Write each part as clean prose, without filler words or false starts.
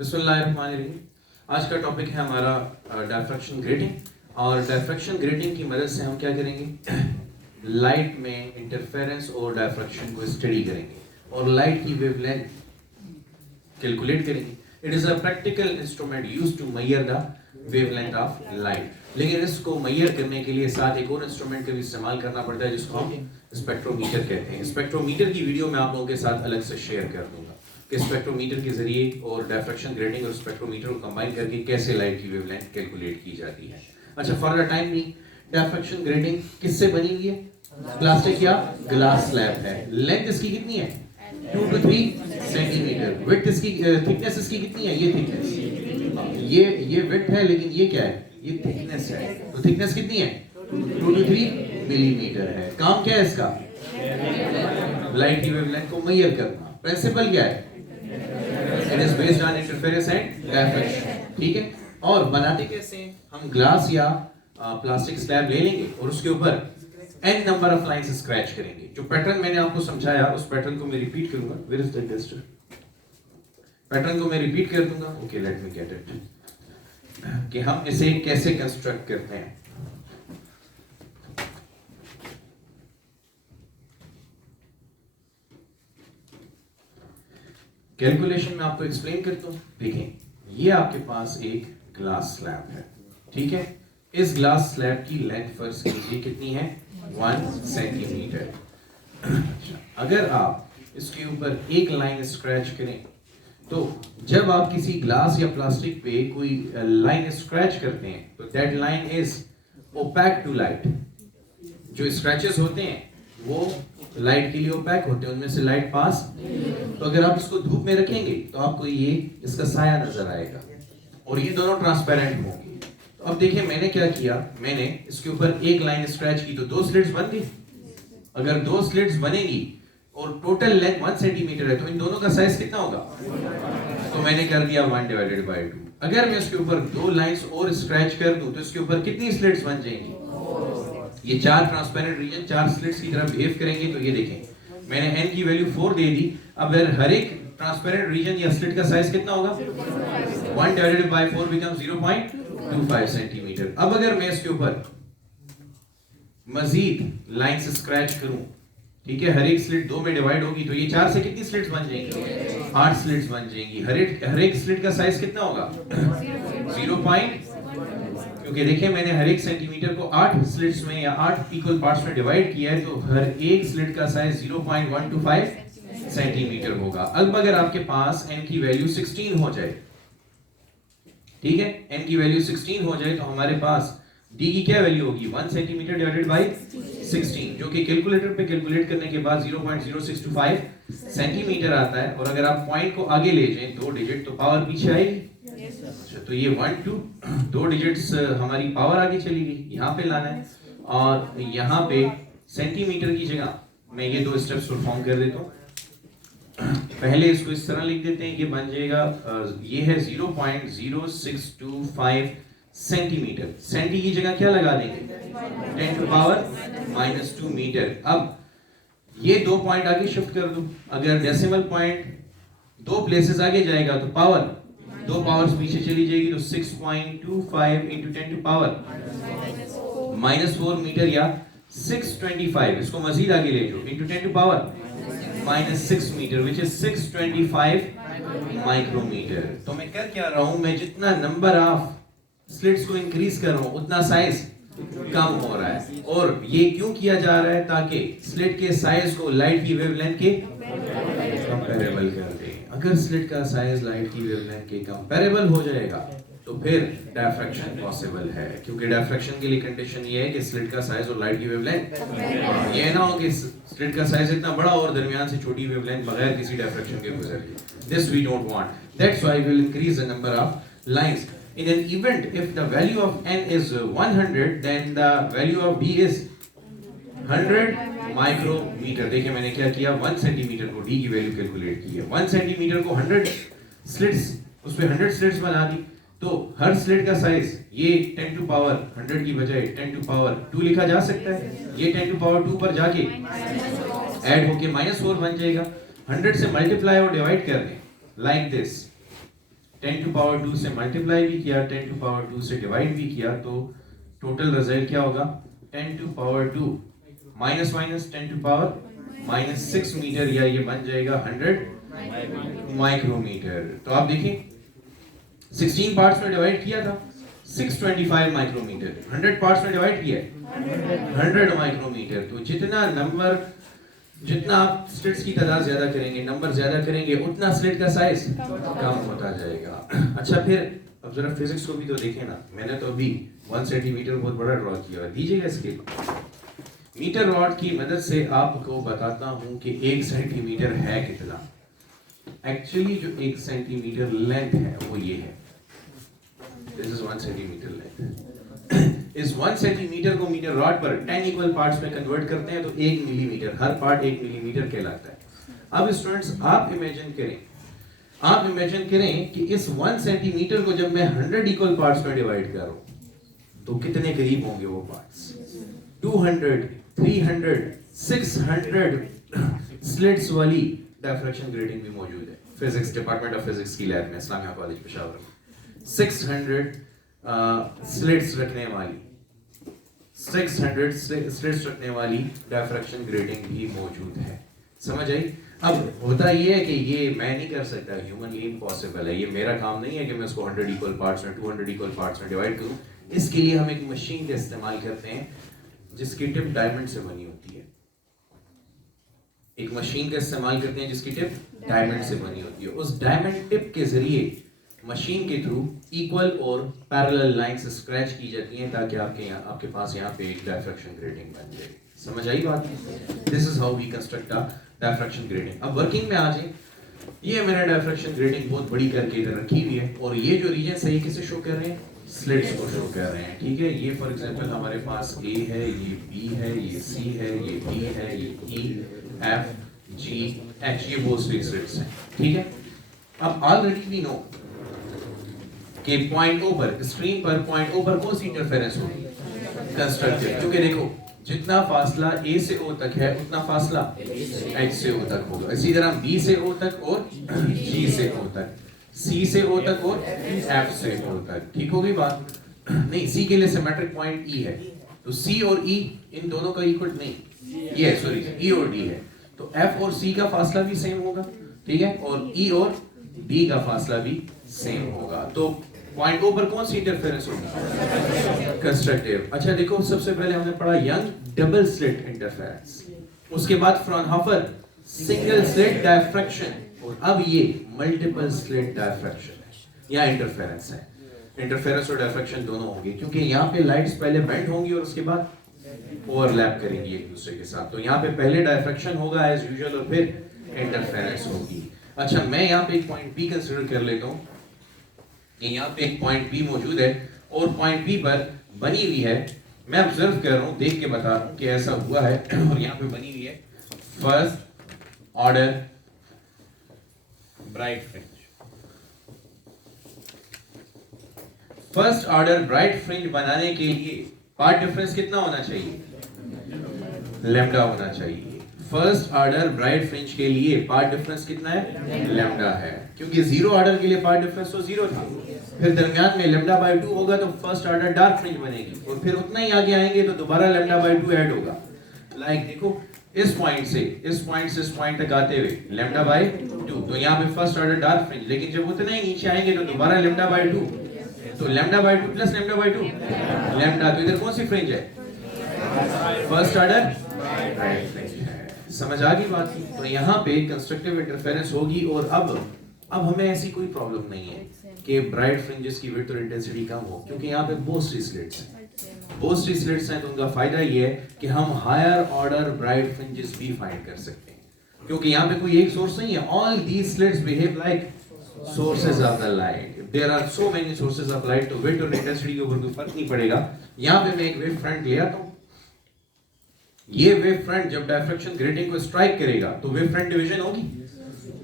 बिस्मिल्लाहिर्रहमानिर्रहीम। आज का टॉपिक है हमारा डायफ्रैक्शन ग्रेटिंग। और डायफ्रैक्शन ग्रेटिंग की मदद से हम क्या करेंगे, लाइट में इंटरफेरेंस और डायफ्रैक्शन को स्टडी करेंगे और लाइट की वेवलेंथ कैलकुलेट करेंगे। It is a practical instrument used to measure the wavelength of light. लेकिन इसको मेजर करने के लिए साथ एक और इंस्ट्रूमेंट का भी इस्तेमाल करना पड़ता है जिसको हम स्पेक्ट्रोमीटर कहते हैं। स्पेक्ट्रोमीटर की वीडियो मैं आप लोगों के साथ अलग से शेयर कर दूंगा कि स्पेक्ट्रोमीटर के जरिए और डायफ्रैक्शन ग्रेटिंग और स्पेक्ट्रोमीटर को कंबाइन करके कैसे लाइट की वेवलेंथ कैलकुलेट की जाती है। अच्छा, फॉर द टाइम नहीं, डायफ्रैक्शन ग्रेटिंग किससे बनी हुई है? प्लास्टिक या ग्लास स्लैब है। लेंथ इसकी कितनी है? 2 to 3 सेंटीमीटर। विड्थ इसकी, थिकनेस इसकी कितनी है? ये थिकनेस, ये विड्थ है, लेकिन ये क्या है? ये थिकनेस है। तो थिकनेस कितनी है? 2 to 3 मिलीमीटर है। काम क्या है इसका? लाइट की वेवलेंथ को मेजर करना। प्रिंसिपल क्या है? It is based on interference and diffraction. ठीक है। और बनाते कैसे हैं? हम ग्लास या प्लास्टिक स्लैब ले लेंगे और उसके ऊपर n number of lines scratch करेंगे। जो पैटर्न मैंने आपको समझाया उस पैटर्न को मैं रिपीट करूंगा। Where is the tester? Pattern को मैं रिपीट कर दूंगा। Okay, let me get it कि हम इसे कैसे कंस्ट्रक्ट करते हैं। कैलकुलेशन में आपको एक्सप्लेन करता हूं। देखें, ये आपके पास एक ग्लास स्लैब है। ठीक है। इस ग्लास स्लैब की लेंथ फर्स्ट कीजिए कितनी है? 1 सेंटीमीटर। अगर आप इसके ऊपर एक लाइन स्क्रैच करें तो जब आप किसी ग्लास या प्लास्टिक पे कोई लाइन स्क्रैच करते हैं तो that line is opaque to light. जो स्क्रैचेस होते हैं वो लाइट के लिए ओपैक होते हैं, उनमें से लाइट पास। तो अगर आप इसको धूप में रखेंगे तो आपको ये इसका साया नजर आएगा और ये दोनों ट्रांसपेरेंट होंगे। तो अब देखिए मैंने क्या किया, मैंने इसके ऊपर एक लाइन स्क्रैच की तो 2 स्लिट्स बन गई। अगर 2 स्लिट्स बनेगी और टोटल लेंथ 1 सेंटीमीटर है तो इन दोनों का साइज कितना होगा? तो मैंने कर दिया 1/2। अगर मैं इसके ऊपर 2 लाइंस और स्क्रैच कर दूं तो इसके ऊपर कितनी स्लिट्स बन जाएंगी? ये 4 ट्रांसपेरेंट रीजन 4 स्लिट्स की तरह बिहेव करेंगे। तो ये देखें मैंने n की वैल्यू 4 दे दी। अब हर एक ट्रांसपेरेंट रीजन या स्लिट का साइज कितना होगा? 1/4 बिकम 0.25 सेंटीमीटर। अब अगर मैं इसके ऊपर मजीद लाइंस स्क्रैच करूं, ठीक है, हर एक स्लिट 2 में डिवाइड होगी तो ये 4 से कितनी स्लिट्स बन जाएंगी? 8 स्लिट्स बन जाएंगी। हर एक स्लिट का साइज कितना होगा? 0. क्योंकि देखिए मैंने हर एक सेंटीमीटर को 8 स्लिट्स में या 8 इक्वल पार्ट्स में डिवाइड किया है तो हर एक स्लिट का साइज 0.125 सेंटीमीटर होगा। अब अगर आपके पास n की वैल्यू 16 हो जाए, ठीक है, n की वैल्यू 16 हो जाए तो हमारे पास d की क्या वैल्यू होगी? 1 सेंटीमीटर डिवाइडेड बाय 16, जो कि कैलकुलेटर पे कैलकुलेट करने के बाद 0.0625 सेंटीमीटर आता है। और अगर आप पॉइंट को आगे ले जाएं 2 डिजिट तो पावर पीछे आएगी। अच्छा, तो ये 1 2 2 डिजिट्स हमारी पावर आगे चली गई, यहाँ पे लाना है। और यहाँ पे सेंटीमीटर की जगह मैं ये 2 स्टेप्स परफॉर्म कर देता हूँ। पहले इसको इस तरह लिख देते हैं, ये बन जाएगा, ये है 0.0625 सेंटीमीटर। सेंटी की जगह क्या लगा देंगे? 10⁻⁻2 मीटर। अब ये 2 पॉइंट आगे शिफ्ट कर दूं। अगर डेसिमल पॉइंट 2 प्लेसेस आगे जाएगा तो पावर 2 पावर्स पीछे चली जाएगी। तो 6.25 into 10⁻⁻4 मीटर या 625, इसको मजीद आगे ले जाओ, into 10⁻⁻6 metre which is 625 micrometre. तो मैं कर क्या रहा हूं, मैं जितना नंबर ऑफ स्लिट्स को इंक्रीज कर रहा हूं उतना साइज कम हो रहा है। और ये क्यों किया जा रहा है? ताकि स्लिट के साइज को लाइट की वेवलेंथ के कंपैरेबल कर दें। अगर स्लिट का साइज लाइट की वेवलेंथ के कंपैरेबल हो जाएगा तो फिर डायफ्रैक्शन पॉसिबल है। क्योंकि डायफ्रैक्शन के लिए कंडीशन ये है कि स्लिट का साइज और लाइट की वेवलेंथ ये ना हो कि स्लिट का साइज इतना बड़ा और दरमियान से छोटी वेवलेंथ बगैर किसी डायफ्रैक्शन के गुजर गई। This we don't want, that's why we will increase the number of lines. In an event, if the value of n is 100, then the value of d is 100 micrometre. देखिए मैंने क्या किया, 1 centimetre को d की value calculate की है। 1 centimetre को 100 slits, उस पे 100 स्लिट्स बना दी तो हर स्लिट का साइज ये 10 टू पावर 100 की बजाय 10 टू पावर 2 लिखा जा सकता है। ये 10 टू पावर 2 पर जाके ऐड होके -4 बन जाएगा। 100 से मल्टीप्लाई और डिवाइड कर दें लाइक दिस 10 टू पावर 2 से मल्टीप्लाई भी किया, 10 टू पावर 2 से डिवाइड भी किया, तो टोटल रिजल्ट क्या होगा? 10 to power 2 minus minus 10 to power minus 6 metre, या ये बन जाएगा 100 माइक्रोमीटर। तो आप देखिए 16 पार्ट्स में डिवाइड किया था, 625 माइक्रोमीटर, 100 पार्ट्स में डिवाइड किया 100 माइक्रोमीटर। तो जितना आप स्लिट्स की तादाद ज्यादा करेंगे, नंबर ज्यादा करेंगे, उतना स्लिट का साइज कम होता जाएगा। अच्छा, फिर अब जरा फिजिक्स को भी तो देखें ना। मैंने तो अभी 1 सेंटीमीटर बहुत बड़ा ड्रॉ किया है, दीजिएगा इसके। मीटर रॉड की मदद से आपको बताता हूं कि 1 सेंटीमीटर है कितना। एक्चुअली जो 1 सेंटीमीटर लेंथ है वो ये है, दिस इज 1 सेंटीमीटर लेंथ। इस 1 सेंटीमीटर को मीटर रॉड पर 10 इक्वल पार्ट्स में कन्वर्ट करते हैं तो 1 मिलीमीटर, हर पार्ट 1 मिलीमीटर कहलाता है। अब स्टूडेंट्स आप इमेजिन करें कि इस 1 सेंटीमीटर को जब मैं 100 इक्वल पार्ट्स में डिवाइड करूं तो कितने करीब होंगे वो पार्ट्स? 200, 300, 600 स्लिट्स वाली डायफ्रैक्शन ग्रेटिंग भी मौजूद है फिजिक्स डिपार्टमेंट ऑफ फिजिक्स की लैब में इस्लामिया कॉलेज पेशावर में। 600 स्लिट्स रखने वाली डायफ्रैक्शन ग्रेटिंग भी मौजूद है। समझ आई? अब होता ये है कि ये मैं नहीं कर सकता, ह्यूमनली इम्पॉसिबल है, ये मेरा काम नहीं है कि मैं उसको 100 इक्वल पार्ट्स में 200 इक्वल पार्ट्स में डिवाइड करूं। इसके लिए हम एक मशीन का इस्तेमाल करते हैं जिसकी टिप डायमंड से बनी होती है। एक मशीन का इस्तेमाल करते हैं जिसकी टिप डायमंड से बनी होती है। उस डायमंड टिप के जरिए मशीन के थ्रू इक्वल और पैरेलल लाइंस स्क्रैच की जाती हैं ताकि आपके पास यहाँ पे एक डायफ्रैक्शन ग्रेटिंग बन जाए। समझ आई बात? This is how we construct a diffraction grating. अब वर्किंग में आ जाए। ये मैंने डायफ्रैक्शन ग्रेटिंग बहुत बड़ी करके इधर रखी हुई है और ये जो रीजन है ये किसे शो कर रहे हैं? स्लिट्स को शो कर रहे हैं। ठीक है, ये फॉर एग्जांपल हमारे पास ए है, ये बी है, ये सी है, ये डी है, ये ई, एफ, जी, एच, ये वो स्लिट्स हैं। ठीक है, अब ऑलरेडी वी नो कि पॉइंट ओ पर, स्क्रीन पर पॉइंट ओ पर कौन सी इंटरफेरेंस होगी? कंस्ट्रक्टिव। क्योंकि देखो जितना फासला ए से ओ तक है उतना फासला एच से ओ तक होगा। इसी तरह बी से ओ तक और जी से ओ तक, सी से ओ तक और एफ से ओ तक। ठीक होगी बात? नहीं, सी के लिए सिमेट्रिक पॉइंट ई है, तो सी और ई इन दोनों का इक्वल नहीं, ये सॉरी ई और डी है, तो एफ और सी का फासला भी सेम होगा। ठीक है, और ई और डी का फासला भी सेम होगा। तो पॉइंट ओ पर कौन सी इंटरफेरेंस होगी? कंस्ट्रक्टिव। अच्छा देखो, सबसे पहले हमने पढ़ा यंग डबल स्लिट इंटरफेरेंस, उसके बाद फ्रॉनहोफर सिंगल स्लिट डायफ्रैक्शन, और अब ये मल्टीपल स्लिट डायफ्रैक्शन है या इंटरफेरेंस है। इंटरफेरेंस और डायफ्रैक्शन दोनों होंगे क्योंकि यहाँ पे लाइट्स पहले बेंड होंगी और उसके बाद ओवरलैप करेंगी एक दूसरे के साथ। तो यहाँ पे पहले डायफ्रैक्शन होगा एज यूजुअल और फिर इंटरफेरेंस होगी। अच्छा, मैं यहाँ पे एक पॉइंट बी कंसीडर कर लेता हूँ। यहाँ पे एक पॉइंट बी मौजूद है और पॉइंट बी पर बनी हुई है, मैं ऑब्जर्व कर रहा हूँ, देख के बता रहा हूँ कि ऐसा हुआ है। और यहाँ पे बनी हुई है first order bright fringe. First order bright fringe बनाने के लिए पार्ट डिफरेंस कितना होना चाहिए? लैम्डा होना चाहिए। फर्स्ट ऑर्डर ब्राइट फ्रिंज के लिए पार्ट डिफरेंस कितना है? लैम्डा है, क्योंकि जीरो ऑर्डर के लिए पार्ट डिफरेंस तो जीरो था, फिर दरमियान में लैम्डा बाय 2 होगा तो फर्स्ट ऑर्डर डार्क फ्रिंज बनेगी, और फिर उतना ही आगे आएंगे तो दोबारा लैम्डा बाय 2 ऐड होगा। लाइक देखो, इस पॉइंट से इस पॉइंट तक आते हुए लैम्डा बाय 2, तो यहाँ पे फर्स्ट ऑर्डर डार्क फ्रिंज, लेकिन जब उतना ही नीचे आएंगे तो दोबारा लैम्डा बाय 2, तो lambda by 2 plus lambda by 2 lambda, तो इधर कौन सी फ्रिंज है? फर्स्ट ऑर्डर ब्राइट फ्रिंज है। समझ आ गई बात की? तो यहाँ पे कंस्ट्रक्टिव इंटरफेरेंस होगी। और अब हमें ऐसी कोई प्रॉब्लम नहीं है कि ब्राइट फ्रिंजेस की विड्थ और इंटेंसिटी कम हो, क्योंकि यहाँ पे बोस्ट्री स्लिट्स हैं। तो उनका फायदा ये है कि हम हायर ऑर्डर ब्राइट फ्रिंजेस भी फाइंड कर सकते हैं, क्योंकि यहाँ पे कोई एक सोर्स नहीं है। All these slits behave like sources of the light, there are so many sources of light, तो विड्थ और इंटेंसिटी के ऊपर कोई फर्क नहीं पड़ेगा। यहाँ पे मैं एक वेव फ्रंट ले आता हूँ, ये वेव फ्रंट जब डायफ्रैक्शन ग्रेटिंग को स्ट्राइक करेगा तो वेव फ्रंट डिवीजन होगी,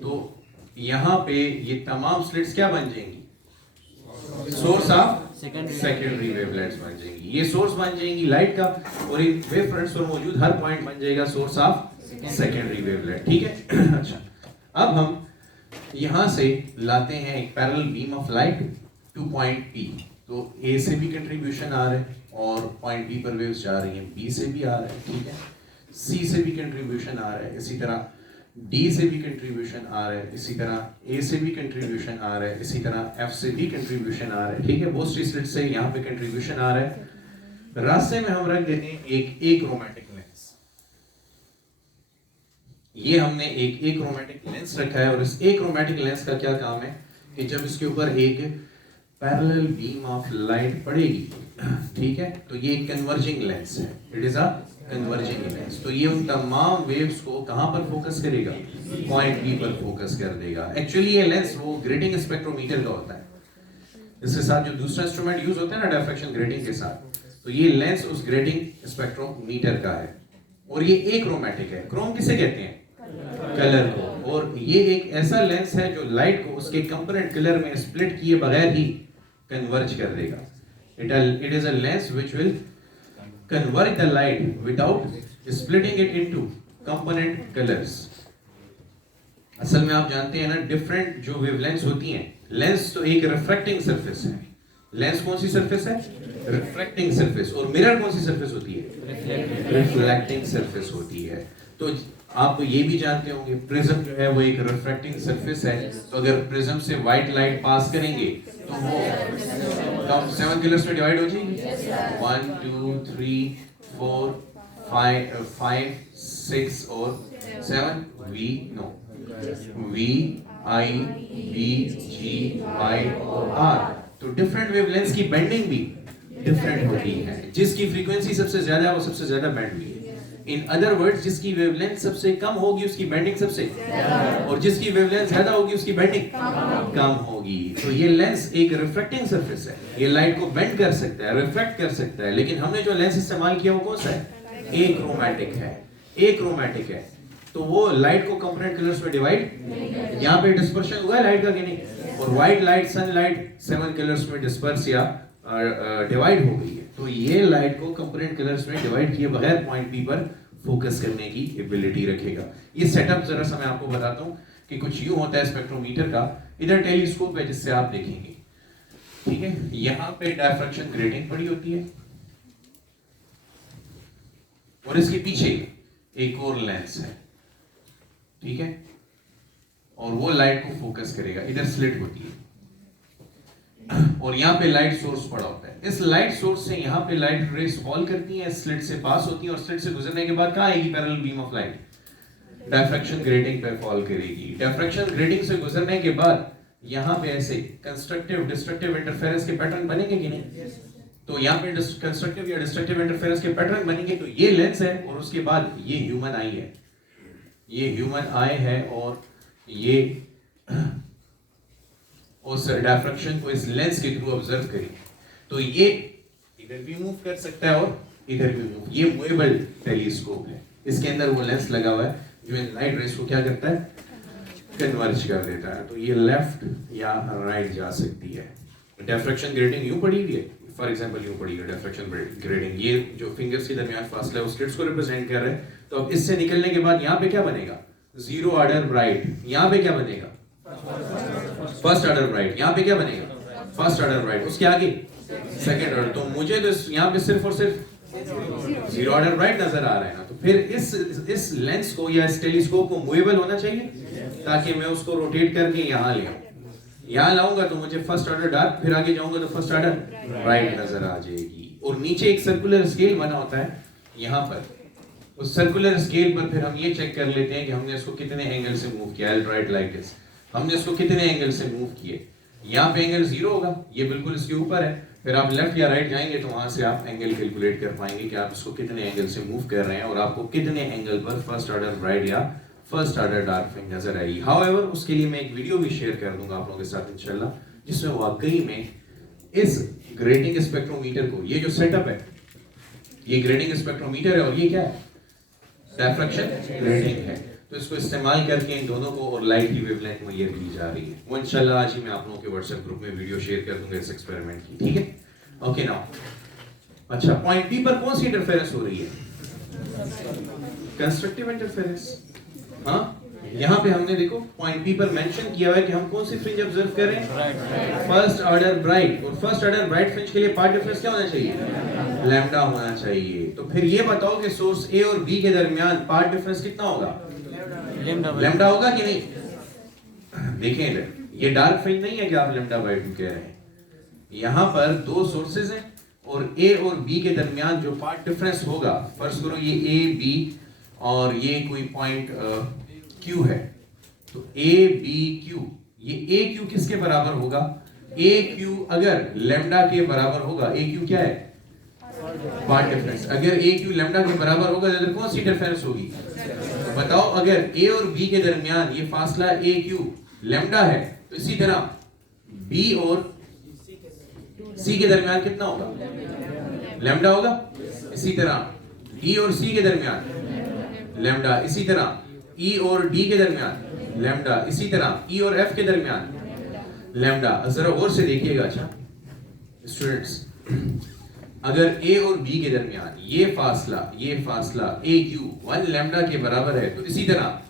तो यहाँ पे ये तमाम स्लिट्स क्या बन जाएंगी? सोर्स ऑफ सेकेंडरी वेवलेट्स बन जाएंगी। ये सोर्स बन जाएंगी लाइट का, और इन वेव फ्रंट्स पर मौजूद हर पॉइंट बन जाएगा सोर्स ऑफ सेकेंडरी वेवलेट। ठीक है। अच्छा, अब हम यहाँ से लाते हैं एक parallel beam of light two point P, तो ए से भी कंट्रीब्यूशन आ रहा है और पॉइंट बी पर वेव्स जा रही हैं, बी से भी आ रहा है, ठीक है, सी से भी कंट्रीब्यूशन आ रहा है, इसी तरह डी से भी कंट्रीब्यूशन आ रहा है, इसी तरह ए से भी कंट्रीब्यूशन आ रहा है, इसी तरह एफ से भी कंट्रीब्यूशन आ रहा है, ठीक है, बोथ स्लिट से यहाँ पे कंट्रीब्यूशन आ रहा है। रास्ते में हम रख देते हैं एक क्रोमेटिक लेंस, ये हमने एक क्रोमेटिक लेंस रखा है और इस क्रोमेटिक लेंस का क्या काम है कि जब इसके ऊपर एक पैरेलल बीम ऑफ लाइट पड़ेगी, ठीक है, तो ये कन्वर्जिंग लेंस है, it is a converging lens, तो ये उन तमाम वेव्स को कहां पर फोकस करेगा, पॉइंट बी पर फोकस कर देगा। एक्चुअली ये लेंस वो ग्रेटिंग स्पेक्ट्रोमीटर का होता है, इसके साथ जो दूसरा इंस्ट्रूमेंट यूज होता है ना डायफ्रैक्शन ग्रेटिंग के साथ, तो ये लेंस उस ग्रेटिंग स्पेक्ट्रोमीटर का है और ये एक्रोमेटिक है। क्रोम किसे कहते हैं, कलर को, और ये एक ऐसा लेंस है जो लाइट को उसके कंपोनेंट कलर में स्प्लिट किए बगैर ही कन्वर्ज कर देगा। It is a lens which will converge the light without splitting it into component colours. असल में आप जानते हैं ना, डिफरेंट जो वेवलेंथ्स होती हैं, लेंस तो एक रिफ्रैक्टिंग सरफेस है, लेंस कौन सी सरफेस है, रिफ्रैक्टिंग सरफेस, और मिरर कौन सी सरफेस होती है, रिफ्लेक्टिंग सरफेस होती है। तो आप ये भी जानते होंगे प्रिज्म जो है वो एक रिफ्रैक्टिंग सरफेस है, तो अगर प्रिज्म से व्हाइट लाइट पास करेंगे तो वो 7 कलर्स में डिवाइड हो जाएगी, 1 2 3 4 5 6 और 7, V I B G Y और R। तो डिफरेंट वेवलेंथ्स की बेंडिंग भी डिफरेंट होती है, जिसकी फ्रीक्वेंसी सबसे ज्यादा है वो सबसे ज्यादा बेंड हुई है। इन अदर वर्ड्स, जिसकी वेवलेंथ सबसे कम होगी उसकी बेंडिंग सबसे और जिसकी वेवलेंथ ज्यादा होगी उसकी बेंडिंग कम होगी। तो ये लेंस एक रिफ्रैक्टिंग सरफेस है, ये लाइट को बेंड कर सकता है, रिफ्लेक्ट कर सकता है, लेकिन हमने जो लेंस इस्तेमाल किया वो कौन सा है, एक्रोमेटिक है, तो वो लाइट को कंपोनेंट कलर्स में डिवाइड, यहाँ पे डिस्पर्शन हुआ है लाइट का कि नहीं, और व्हाइट लाइट सनलाइट 7 कलर्स में डिस्पर्स या डिवाइड हो गई है। तो ये लाइट को कंपोनेंट कलर्स में डिवाइड किए बगैर पॉइंट पी पर फोकस करने की एबिलिटी रखेगा। ये सेटअप जरा सा मैं आपको बताता हूँ कि कुछ यूं होता है स्पेक्ट्रोमीटर का। इधर टेलीस्कोप है जिससे आप देखेंगे, ठीक है, यहाँ पे डायफ्रैक्शन ग्रेटिंग पड़ी होती है और इसके पीछे एक और लेंस है, ठीक है, और वो लाइट को फोकस करेगा। इधर स्लिट होती है और यहाँ पे लाइट सोर्स पड़ा होता है। इस लाइट सोर्स से यहाँ पे लाइट रेस फॉल करती है, स्लिट से पास होती है और स्लिट से गुजरने के बाद कहाँ आएगी parallel beam of light, diffraction grating पे फॉल करेगी। डायफ्रैक्शन ग्रेटिंग से गुजरने के बाद यहाँ पे ऐसे कंस्ट्रक्टिव डिस्ट्रक्टिव इंटरफेरेंस के पैटर्न बनेंगे कि नहीं, तो यहाँ पे कंस्ट्रक्टिव या डिस्ट्रक्टिव इंटरफेरेंस के पैटर्न बनेंगे। तो ये लेंस है और उसके बाद ये ह्यूमन आई है, ये ह्यूमन आई है और ये उस डायफ्रैक्शन को इस लेंस के थ्रू ऑब्जर्व करें। तो ये इधर भी मूव कर सकता है और इधर भी मूव, ये मूवेबल टेलीस्कोप है, इसके अंदर वो लेंस लगा हुआ है जो इन लाइट रेस को क्या करता है, कन्वर्ज कर देता है। तो ये लेफ्ट या राइट जा सकती है। डायफ्रैक्शन ग्रेटिंग यूं पड़ी हुई है, फॉर एग्जांपल यूं पड़ी है डायफ्रैक्शन ग्रेटिंग, ये जो फिंगर्स के दरमियान फासला है उस स्लिट्स को रिप्रेजेंट कर रहे हैं। तो अब इससे निकलने के बाद यहाँ पे क्या बनेगा, जीरो ऑर्डर ब्राइट, यहाँ पे क्या बनेगा, फर्स्ट ऑर्डर ब्राइट, यहाँ पे क्या बनेगा, फर्स्ट ऑर्डर ब्राइट, उसके आगे सेकंड ऑर्डर। तो मुझे तो यहाँ पे सिर्फ और सिर्फ जीरो ऑर्डर ब्राइट नजर आ रहा है ना, तो फिर इस लेंस को या इस टेलीस्कोप को मूवेबल होना चाहिए ताकि मैं उसको रोटेट करके यहाँ ले आऊँ। यहाँ लाऊंगा तो मुझे फर्स्ट ऑर्डर डार्क, फिर आगे जाऊंगा तो फर्स्ट ऑर्डर ब्राइट नजर आ जाएगी। और नीचे एक सर्कुलर स्केल बना होता है यहाँ पर, उस सर्कुलर स्केल पर फिर हम ये चेक कर लेते हैं कि हमने इसको कितने एंगल से मूव किया, अल्ट्राइट लाइट दिस, हमने इसको कितने एंगल से मूव किए। यहाँ पे एंगल 0 होगा, ये बिल्कुल इसके ऊपर है, फिर आप लेफ्ट या राइट जाएंगे तो वहां से आप एंगल कैलकुलेट कर पाएंगे कि आप इसको कितने एंगल से मूव कर रहे हैं और आपको कितने एंगल पर फर्स्ट ऑर्डर ब्राइट या फर्स्ट ऑर्डर डार्क फ्रिंज नजर आएगी। हाउएवर उसके लिए मैं एक वीडियो भी शेयर कर दूंगा आप लोगों के साथ इंशाल्लाह, जिसमें वाकई में इस ग्रेटिंग स्पेक्ट्रोमीटर को, ये जो सेटअप है ये ग्रेटिंग स्पेक्ट्रोमीटर है और ये क्या है, डायफ्रैक्शन ग्रेटिंग है। तो इसको इस्तेमाल करके इन दोनों को और लाइट की वेवलेंथ मुहैया की जा रही है। वो इंशाल्लाह आज ही मैं आप लोगों के व्हाट्सएप ग्रुप में वीडियो शेयर कर दूंगा इस एक्सपेरिमेंट की, ठीक है, ओके नाउ। अच्छा, पॉइंट बी पर कौन सी इंटरफेरेंस हो रही है, कंस्ट्रक्टिव इंटरफेरेंस, हाँ यहाँ पे हमने देखो पॉइंट बी पर मेंशन किया हुआ है कि हम कौन सी फ्रिंज ऑब्जर्व कर रहे हैं, फर्स्ट ऑर्डर ब्राइट, और फर्स्ट ऑर्डर ब्राइट फ्रिंज के लिए पाथ डिफरेंस क्या होना चाहिए, लैम्डा होना चाहिए। तो फिर ये बताओ कि सोर्स ए और बी के दरमियान पाथ डिफरेंस कितना होगा, लैम्डा होगा कि नहीं। देखें इधर, ये डार्क फ्रिंज नहीं है कि आप लैम्डा बाय 2 कह रहे हैं, यहाँ पर दो सोर्सेज हैं और ए और बी के दरमियान जो पाथ डिफरेंस होगा, फर्स्ट करो ये ए बी और ये कोई पॉइंट क्यू है, तो ए बी क्यू, ये ए क्यू किसके बराबर होगा, ए क्यू अगर लैम्डा के बराबर होगा, ए क्यू क्या है, पाथ डिफरेंस, अगर ए क्यू लैम्डा के बराबर होगा तो कौन सी डिफरेंस होगी, बताओ। अगर ए और बी के दरमियान ये फासला ए क्यू लैम्डा है, तो इसी तरह बी और सी के दरमियान कितना होगा, लैम्डा होगा। इसी तरह डी और सी के दरमियान लैम्डा, इसी तरह ई और डी के दरमियान लैम्डा, इसी तरह ई और एफ के दरमियान लैम्डा। जरा और से देखिएगा अच्छा स्टूडेंट्स, अगर ए और बी के दरमियान ये फासला ए क्यू 1 लैम्डा के बराबर है, तो इसी तरह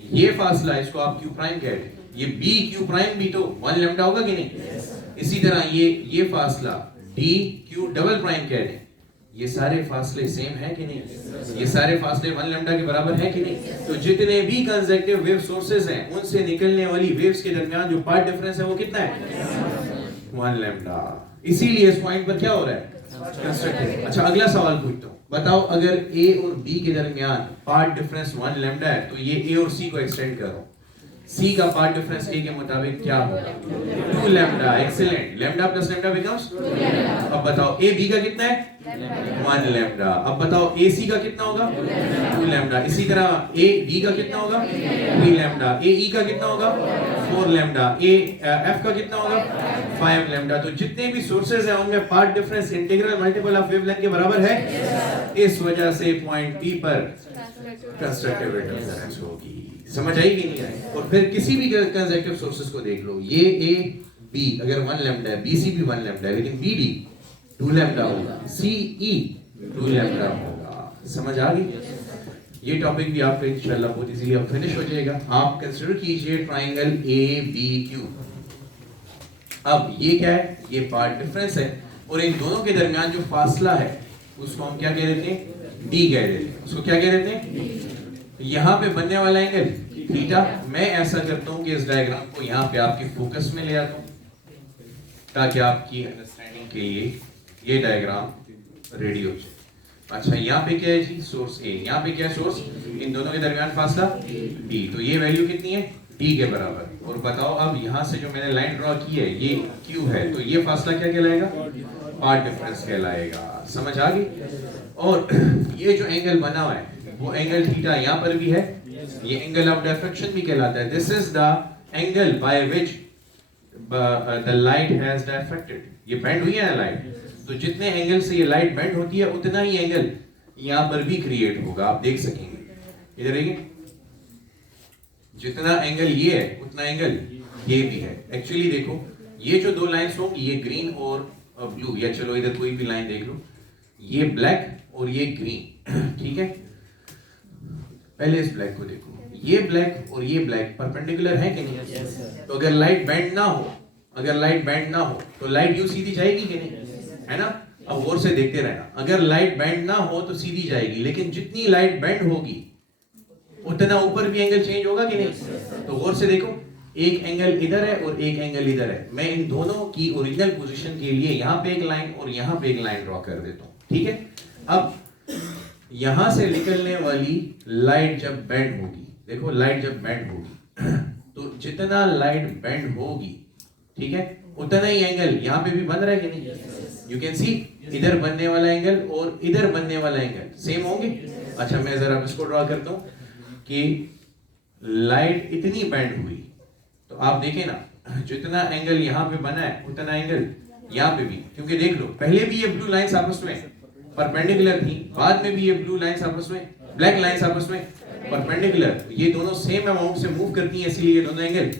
ये फासला, इसको आप क्यू प्राइम कह रहे हैं, ये बी क्यू प्राइम भी तो 1 लैम्डा होगा कि नहीं। इसी तरह ये फासला डी क्यू डबल प्राइम कह रहे हैं, ये सारे फासले सेम है कि नहीं, ये सारे फासले 1 लैम्डा के बराबर है कि नहीं। तो जितने भी कंसेक्टिव वेव सोर्सेज हैं उनसे निकलने वाली वेव्स के दरमियान जो पाथ डिफरेंस है वो कितना है, 1 लैम्डा। इसीलिए इस पॉइंट पर क्या हो रहा है, कंस्ट्रक्टिव। अच्छा अगला सवाल पूछता हूं, बताओ अगर ए और बी के दरमियान पाथ डिफरेंस 1 लैम्डा है, तो ये ए और सी को एक्सटेंड करो, सी का पाथ डिफरेंस ए के मुताबिक क्या होगा, 2 lambda. Excellent, lambda plus lambda becomes. अब बताओ ए बी का कितना है, 1 लैम्डा। अब बताओ ए सी का कितना होगा, 2 लैम्डा। इसी तरह ए डी का कितना होगा, 3 लैम्डा। ए ई का कितना होगा, 4 लैम्डा। ए एफ का कितना होगा, 5 लैम्डा। तो जितने भी सोर्सेज हैं उनमें path difference integral multiple of wavelength के बराबर है, इस वजह से पॉइंट पी पर कंस्ट्रक्टिव इंटरफेरेंस होगी। समझ आई कि नहीं आई। और फिर किसी भी कंसेक्टिव सोर्सेज को देख लो, ये ए बी अगर 1 लैम्डा है, बी सी भी 1 लैम्डा है, लेकिन बी डी 2 लैम्डा होगा, सी ई 2 लैम्डा होगा। समझ आ गई। ये टॉपिक भी आपका इंशाल्लाह बहुत इजीली अब फिनिश हो जाएगा। आप कंसीडर कीजिए ट्राइंगल ए बी क्यू। अब ये क्या है, ये पाथ डिफरेंस है और इन दोनों के दरमियान जो फासला है उसको हम क्या कह देते हैं, डी कह देते हैं। उसको क्या कह देते हैं, यहाँ पे बनने वाला एंगल थीटा। मैं ऐसा करता हूँ कि इस डायग्राम को यहाँ पे आपके फोकस में ले आता हूँ ताकि आपकी अंडरस्टैंडिंग के लिए ये डायग्राम रेडी हो जाए। अच्छा यहाँ पे क्या है जी, सोर्स ए, यहाँ पे क्या है सोर्स, इन दोनों के दरमियान फासला डी, तो ये वैल्यू कितनी है, डी के बराबर। और बताओ अब यहाँ से जो मैंने लाइन ड्रॉ की है ये क्यू है, तो ये फासला क्या कहलाएगा, पाथ डिफरेंस कहलाएगा। समझ आ गई। और ये जो एंगल बना हुआ है वो एंगल थीटा यहाँ पर भी है, ये एंगल ऑफ डिफ्रैक्शन भी कहलाता है। This is the angle by which the light has diffracted. ये बेंड हुई है ना लाइट, तो जितने एंगल से ये लाइट बेंड होती है उतना ही एंगल यहाँ पर भी क्रिएट होगा। आप देख सकेंगे इधर देखिए, जितना एंगल ये है उतना एंगल ये भी है। एक्चुअली देखो ये जो दो लाइंस होंगी, ये ग्रीन और ब्लू, या चलो इधर कोई भी लाइन देख लो, ये ब्लैक और ये ग्रीन, ठीक है। पहले इस ब्लैक को देखो, ये ब्लैक और ये ब्लैक परपेंडिकुलर है कि नहीं। तो अगर लाइट बेंड ना हो, अगर लाइट बेंड ना हो तो लाइट यूं सीधी जाएगी कि नहीं, है ना। अब गौर से देखते रहना, अगर लाइट बेंड ना हो तो सीधी जाएगी, लेकिन जितनी लाइट बेंड होगी उतना ऊपर भी एंगल चेंज होगा कि नहीं। तो गौर से देखो, एक एंगल इधर है और एक एंगल इधर है। मैं इन दोनों की ओरिजिनल पोजीशन के लिए यहाँ पे एक लाइन और यहाँ पे एक लाइन ड्रॉ कर देता हूँ, ठीक है। अब यहां से निकलने वाली लाइट जब बेंड होगी, देखो लाइट जब बेंड होगी तो जितना लाइट बेंड होगी, ठीक है, उतना ही एंगल यहाँ पे भी बन रहा है कि नहीं। यू कैन सी इधर बनने वाला एंगल और इधर बनने वाला एंगल सेम होंगे। अच्छा मैं जरा इसको ड्रॉ करता हूँ कि लाइट इतनी बेंड हुई, तो आप देखें ना, जितना एंगल यहाँ पे बना है उतना एंगल यहाँ पे भी, क्योंकि देख लो पहले भी ये ब्लू लाइंस आपस में परपेंडिकुलर थी, बाद में भी ये ब्लू लाइंस आपस में, ब्लैक लाइंस आपस में परपेंडिकुलर, ये दोनों सेम अमाउंट से मूव करती हैं, इसलिए ये दोनों एंगल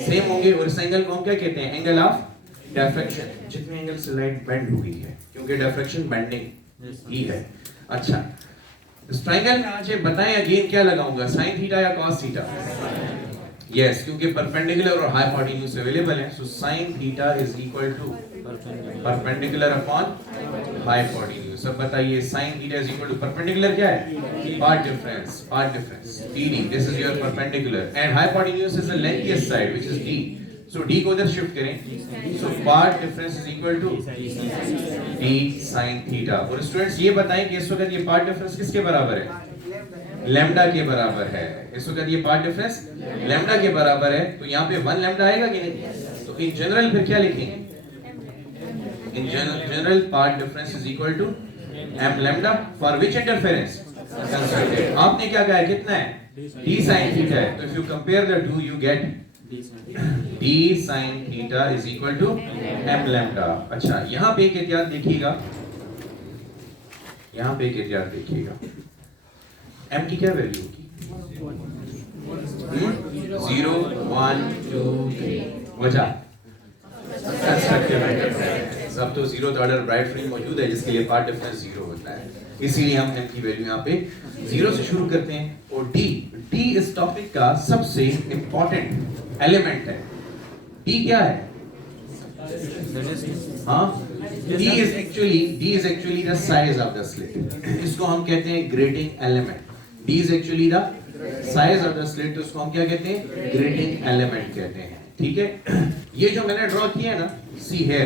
सेम होंगे। और इस एंगल को हम क्या कहते हैं, एंगल ऑफ डिफ्रैक्शन। जितने एंगल से लाइट बेंड हो गई है, क्योंकि डिफ्रैक्शन बेंडिंग ही है। अच्छा इस ट्रायंगल में आज बताएं अगेन क्या लगाऊंगा, साइन थीटा या कॉस थीटा? यस, क्योंकि परपेंडिकुलर और हाइपोटेन्यूज अवेलेबल है, so sine theta is equal to perpendicular upon hypotenuse. अब बताइए sine theta is equal to perpendicular क्या है? Path difference, dd, this is your perpendicular and hypotenuse is the lengthiest side which is d, so d को उधर shift करें, so path difference is equal to d sin theta. और students ये बताएं कि इस वक्त ये पाथ डिफरेंस किसके बराबर है? लैम्डा के बराबर है। इस वक्त ये पाथ डिफरेंस लैम्डा के बराबर है, तो यहाँ पे 1 लैम्डा आएगा कि नहीं? तो इन जनरल फिर क्या लिखेंगे? In general path difference is equal to m lambda for which interference constructed. आपने क्या कहा है, कितना है? d sin थीटा है, तो if you compare the two you get d sin theta is equal to m lambda. अच्छा, यहाँ पे एक एहतियात देखिएगा, यहाँ पे एक एहतियात देखिएगा, m की क्या वैल्यू होगी? 0 1 2 3। वजह कंस्ट्रक्टिव इंटरफेरेंस। अब तो जीरो ऑर्डर ब्राइट फ्रिंज मौजूद है जिसके लिए पाथ डिफरेंस 0 होता है, इसीलिए हम m की वैल्यू यहाँ पे 0 से शुरू करते हैं। और d इस टॉपिक का सबसे इंपॉर्टेंट एलिमेंट है। d क्या है? हाँ, d is actually the size of the slit। इसको हम कहते हैं grating element. d is actually the size of the slit, तो उसको हम क्या कहते हैं? ग्रेटिंग एलिमेंट कहते हैं। ठीक है, ये जो मैंने ड्रॉ किया है ना, सी है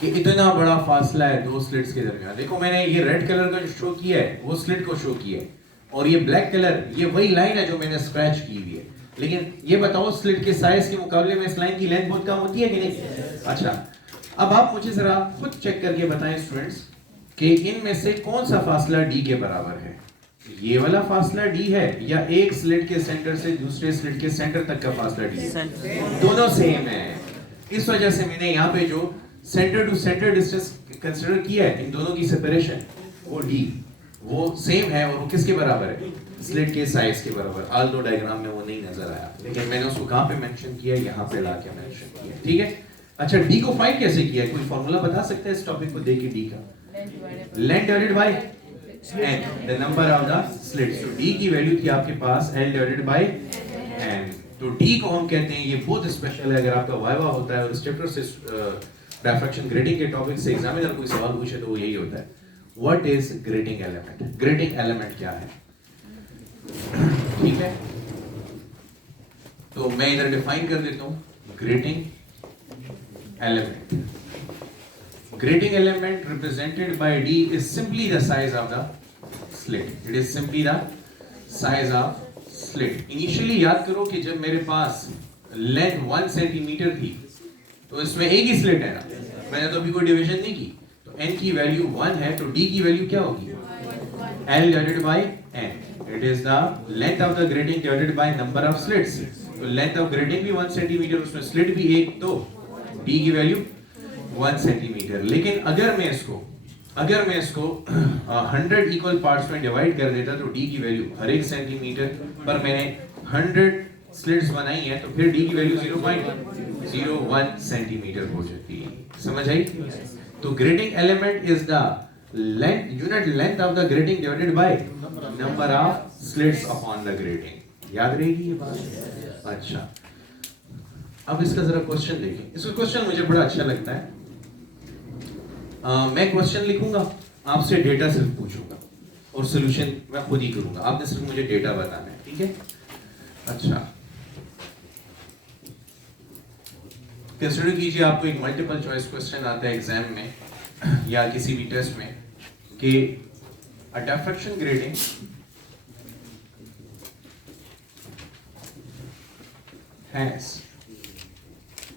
कि इतना बड़ा फासला है दो स्लिट्स के दरमियान। देखो मैंने ये रेड कलर का जो शो किया है वो स्लिट को शो किया है, और ये ब्लैक कलर ये वही लाइन है जो मैंने स्क्रैच की हुई है। लेकिन ये बताओ स्लिट के साइज के मुकाबले में इस लाइन की लेंथ बहुत कम होती है कि नहीं? अच्छा, अब आप मुझे जरा खुद चेक करके बताएं स्टूडेंट्स कि इनमें से कौन सा फासला d के बराबर है? ये वाला फासला d है या एक स्लिट के सेंटर से दूसरे स्लिट के सेंटर तक का फासला d है? दोनों सेम है। इस वजह से मैंने यहाँ पे जो centre to centre distance consider किया है, इन दोनों की सेपरेशन वो d वो सेम है, और वो किसके बराबर है? स्लिट के साइज के बराबर। आल्दो डायग्राम में वो नहीं नजर आया, लेकिन मैंने उसको कहाँ पे मेंशन किया? यहाँ पे लाके मेंशन किया। ठीक है, अच्छा d को फाइंड कैसे किया? कोई फॉर्मूला बता सकते हैं इस टॉपिक को देख के? d का length divided by n, the number of the slits. तो d की वैल्यू थी आपके पास l डिवाइडेड बाय n। तो d को हम कहते हैं, ये बहुत स्पेशल है। अगर आपका वाइवा होता है और इस चैप्टर से डायफ्रैक्शन ग्रेटिंग के टॉपिक से एग्जामिनर कोई सवाल पूछे तो वो यही होता है, what is grating element? Grating element क्या है? ठीक है, तो मैं इधर डिफाइन कर देता हूं grating element. Grating element represented by d is simply the size of the slit. It is simply the size of slit. Initially याद करो कि जब मेरे पास लेंथ 1 सेंटीमीटर थी तो इसमें एक ही स्लिट है ना, मैंने तो अभी कोई डिवीजन नहीं की, तो n की वैल्यू 1 है, तो d की वैल्यू क्या होगी? l divided by n. It is the length of the grating divided by number of slits. तो length of grating भी 1 सेंटीमीटर, उसमें स्लिट भी एक, तो d की वैल्यू 1 सेंटीमीटर। लेकिन अगर मैं इसको 100 इक्वल पार्ट्स में डिवाइड कर देता तो d की वैल्यू हर एक सेंटीमीटर पर मैंने 100 स्लिट्स बनाई है, तो फिर d की वैल्यू 0.01 सेंटीमीटर हो जाती है। समझ आई? तो grating element is the unit length of the grating divided by number of slits upon the grating. याद रहेगी ये बात? अच्छा, अब इसका जरा क्वेश्चन देखें। इसका क्वेश्चन मुझे बड़ा अच्छा लगता है। मैं क्वेश्चन लिखूंगा, आपसे डेटा सिर्फ पूछूंगा और सॉल्यूशन मैं खुद ही करूंगा, आपने सिर्फ मुझे डेटा बताना है। ठीक है? अच्छा, कंसीडर कीजिए आपको एक मल्टीपल चॉइस क्वेश्चन आता है एग्जाम में या किसी भी टेस्ट में कि a diffraction grating has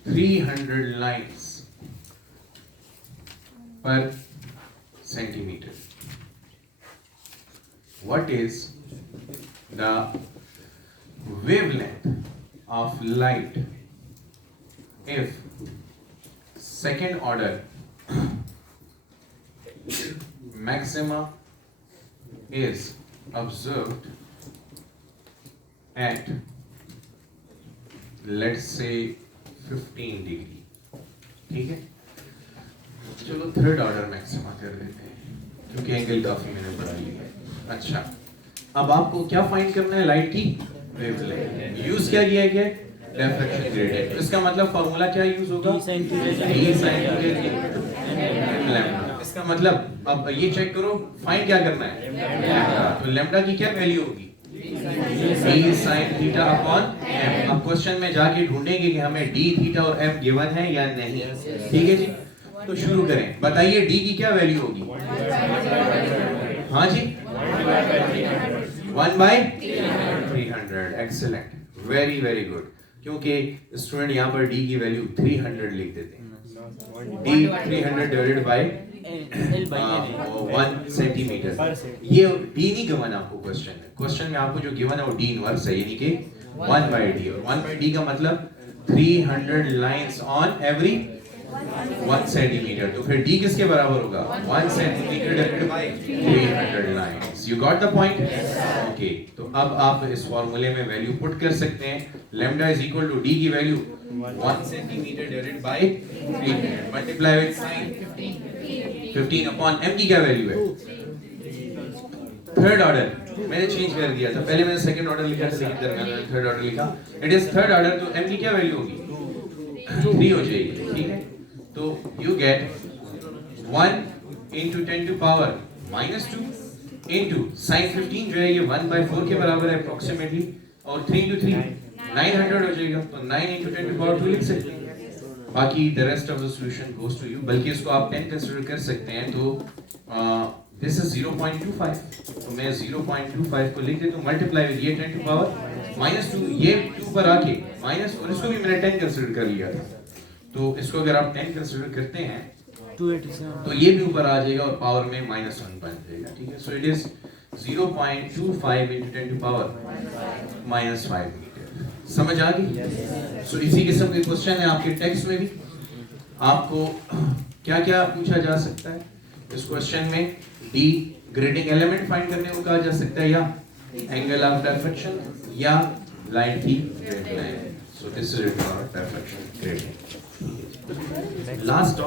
300 lines per centimeter. What is the wavelength of light if second order maxima is observed at, let's say, 15 degree? ठीक है, चलो थर्ड ऑर्डर मैक्सिमा कर लेते हैं। क्योंकि एंगल काफी मैंने बढ़ा लिया है। अच्छा, अब आपको क्या फाइंड करना है? लाइट की वेवलेंथ। यूज क्या किया गया? Diffraction gradient. इसका मतलब फार्मूला क्या यूज होगा? d sin lambda. इसका मतलब अब ये चेक करो, फाइंड क्या करना है? लैम्डा। तो लैम्डा की क्या वैल्यू होगी? d sin theta upon m। अब क्वेश्चन में जाके ढूंढेंगे कि हमें d थीटा और m गिवन है या नहीं। ठीक है जी, तो शुरू करें। बताइए d की क्या वैल्यू होगी? हाँ जी, 1/300। Excellent, very very good. क्योंकि स्टूडेंट यहाँ पर d की वैल्यू 300 लिख देते हैं। d 300 divided by 1 centimetre. ये d नहीं गिवन आपको क्वेश्चन में। क्वेश्चन में आपको जो गिवन है वो d इनवर्स है, यानी कि 1/d। और 1/d का मतलब 300 लाइंस ऑन एवरी 1 सेंटीमीटर। तो फिर d किसके बराबर होगा? 1 centimetre divided by 300 lines. You got the point? Okay, तो अब आप इस फार्मूले में वैल्यू पुट कर सकते हैं। Lambda is equal to d की value 1 centimetre divided by 300 multiply with sin 15 upon m की क्या वैल्यू है? Third order. मैंने चेंज कर दिया था, पहले मैंने सेकंड ऑर्डर लिखा था, लेकिन दरमियान में थर्ड ऑर्डर लिखा। इट इज थर्ड ऑर्डर, तो m की क्या वैल्यू होगी? 3 हो जाएगी। ठीक है, तो you get 1 into 10 to power minus 2 into sin 15 जो है ये 1/4 के बराबर है approximately, और 3 into 3 900 हो जाएगा। तो 9 into 10 to power 2 लिख सकते हैं। बाकी the rest of the solution goes to you। बल्कि इसको आप 10 कंसीडर कर सकते हैं। तो this is 0.25, तो मैं 0.25 को लिख देता हूँ मल्टीप्लाई विद ये 10 to power -2, ये 2 पर आके माइनस, और इसको भी मैंने 10 कंसीडर कर लिया था। तो इसको अगर आप 10 कंसीडर करते हैं 287, तो ये भी ऊपर आ जाएगा और पावर में -1 बन जाएगा। ठीक है, so it is 0.25 into 10 to power -5 metre. समझ आ गई? सो इसी किस्म के क्वेश्चन है आपके टेक्स्ट में भी। आपको क्या क्या पूछा जा सकता है इस क्वेश्चन में? डी ग्रेडिंग एलिमेंट फाइंड करने को कहा जा सकता है, या एंगल ऑफ डिफ्रैक्शन, या लाइट की wavelength. So this is it for diffraction grading. Last